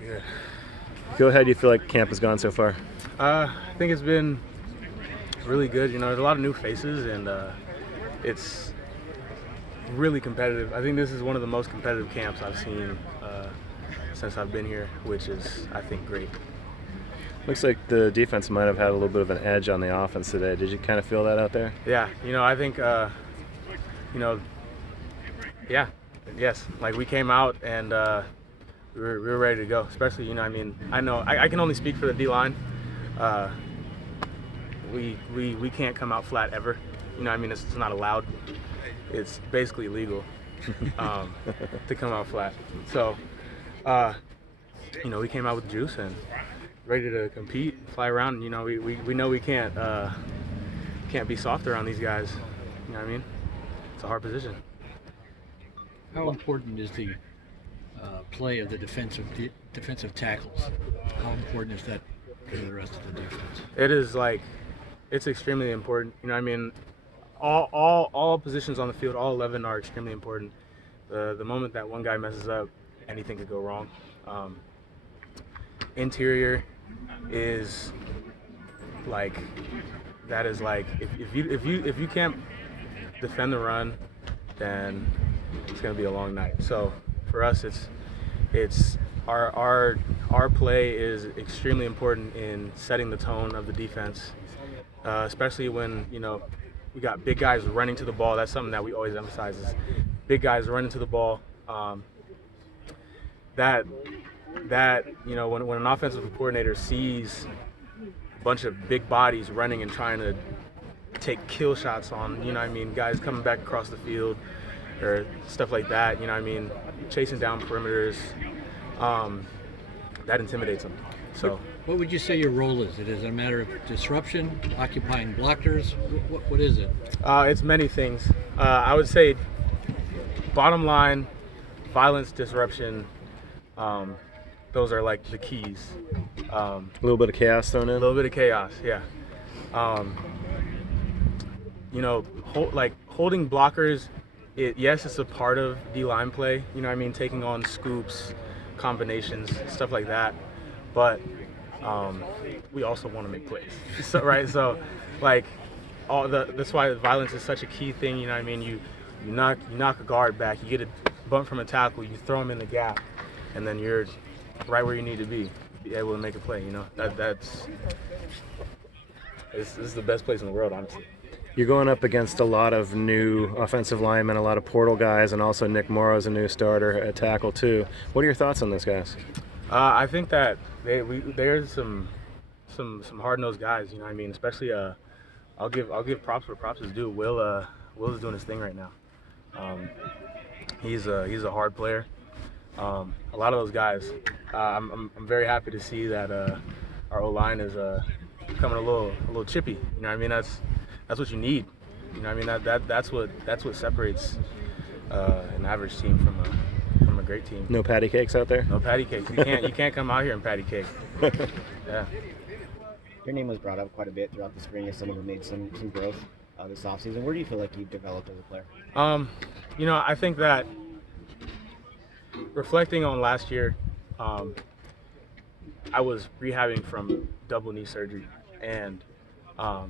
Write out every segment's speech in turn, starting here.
Good. How do you feel like camp has gone so far? I think it's been really good. You know, there's a lot of new faces, and it's really competitive. I think this is one of the most competitive camps I've seen since I've been here, which is, I think, great. Looks like the defense might have had a little bit of an edge on the offense today. Did you kind of feel that out there? Yeah, you know, I think, yeah, yes. Like, we came out and we were ready to go. Especially, you know, I mean, I know I can only speak for the D line. We can't come out flat ever. You know, I mean, it's not allowed. It's basically illegal to come out flat. So, you know, we came out with juice and ready to compete, fly around. And, you know, we know we can't be soft around these guys. You know what I mean? It's a hard position. How important is the play of the defensive tackles? How important is that for the rest of the defense? It is it's extremely important. You know, I mean, all positions on the field, all 11 are extremely important. The moment that one guy messes up, anything could go wrong. Interior is if you can't defend the run, then it's going to be a long night. So for us, it's our play is extremely important in setting the tone of the defense, especially when, you know, we got big guys running to the ball. That's something that we always emphasize, is big guys running to the ball. That you know, when an offensive coordinator sees a bunch of big bodies running and trying to take kill shots on, you know what I mean, guys coming back across the field or stuff like that, you know what I mean, chasing down perimeters, that intimidates them. So what would you say your role is? It is a matter of disruption, occupying blockers? What is it? It's many things. I would say, bottom line, violence, disruption, those are like the keys. A little bit of chaos thrown in? A little bit of chaos, yeah. You know, holding blockers, yes, it's a part of D-line play. You know what I mean? Taking on scoops, combinations, stuff like that. But we also want to make plays. So, right? So, like, that's why violence is such a key thing. You know what I mean? You knock a guard back, you get a bump from a tackle, you throw him in the gap, and then you're right where you need to be able to make a play. You know, this is the best place in the world, honestly. You're going up against a lot of new offensive linemen, a lot of portal guys, and also Nick Morrow's a new starter at tackle too. What are your thoughts on those guys? I think that there's some hard-nosed guys. You know what I mean? Especially I'll give props where props is due. Will is doing his thing right now. He's a hard player. A lot of those guys. I'm very happy to see that our O-line is becoming a little chippy. You know what I mean? That's what you need. You know what I mean? That's what separates an average team from a great team. No patty cakes out there? No patty cakes. You can't come out here and patty cake. Yeah. Your name was brought up quite a bit throughout the spring as someone who made some growth this offseason. Where do you feel like you've developed as a player? You know, I think that reflecting on last year, I was rehabbing from double knee surgery, and I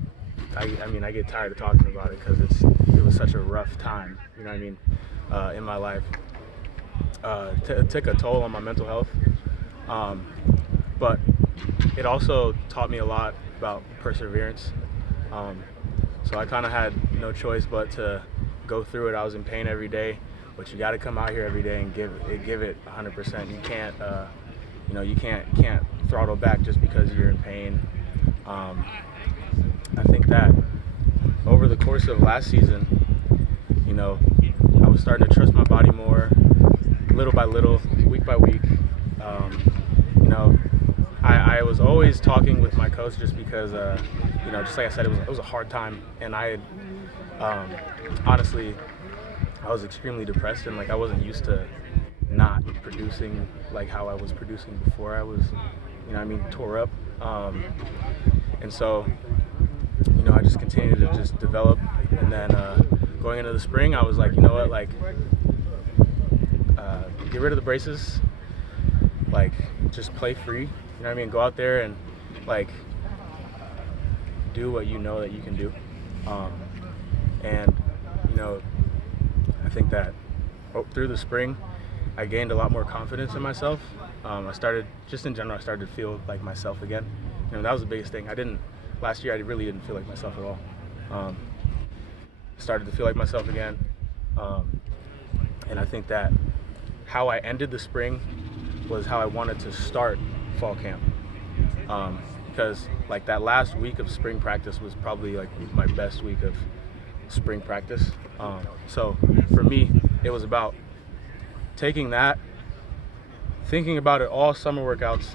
mean, I get tired of talking about it because it was such a rough time, you know what I mean, in my life. It took a toll on my mental health, but it also taught me a lot about perseverance. So I kind of had no choice but to go through it. I was in pain every day, but you got to come out here every day and give it 100%. You can't, you know, you can't throttle back just because you're in pain. I think that over the course of last season, you know, I was starting to trust my body more, little by little, week by week. You know, I was always talking with my coach just because, you know, just like I said, it was a hard time, and I had, honestly, I was extremely depressed, and like I wasn't used to not producing like how I was producing before I was, you know what I mean, tore up. And so, you know, I just continued to just develop, and then going into the spring, I was like, you know what, like, get rid of the braces, like just play free. You know what I mean? Go out there and like do what you know that you can do. And you know, I think that through the spring, I gained a lot more confidence in myself. I started, just in general, I started to feel like myself again. You know, that was the biggest thing. Last year I really didn't feel like myself at all. Started to feel like myself again. And I think that how I ended the spring was how I wanted to start fall camp. Because like that last week of spring practice was probably like my best week of spring practice. So for me, it was about taking that, thinking about it all summer workouts,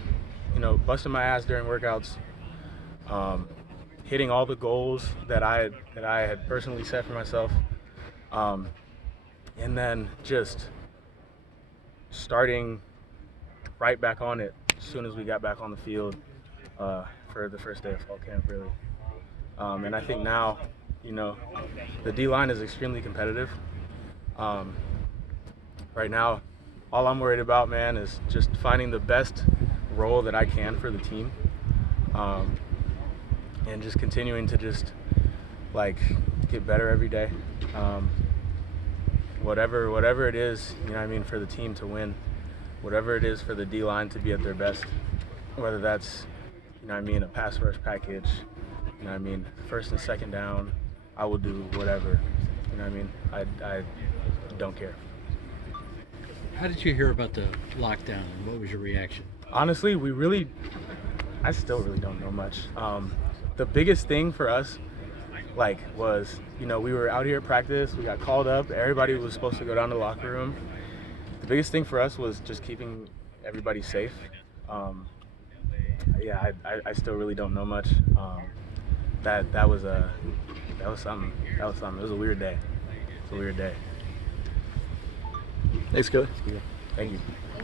you know, busting my ass during workouts, hitting all the goals that I had personally set for myself, and then just starting right back on it as soon as we got back on the field for the first day of fall camp, really. And I think now, you know, the D-line is extremely competitive. Right now, all I'm worried about, man, is just finding the best role that I can for the team, and just continuing to just like get better every day. Whatever it is, you know what I mean, for the team to win, whatever it is for the D-line to be at their best, whether that's, you know what I mean, a pass rush package, you know what I mean, first and second down, I will do whatever, you know what I mean, I don't care. How did you hear about the lockdown, and what was your reaction? Honestly, I still really don't know much. The biggest thing for us, like, was, you know, we were out here at practice, we got called up, everybody was supposed to go down to the locker room. The biggest thing for us was just keeping everybody safe. Yeah, I still really don't know much. That was something. It was a weird day. It's a weird day. Thanks, Kelly. Thank you.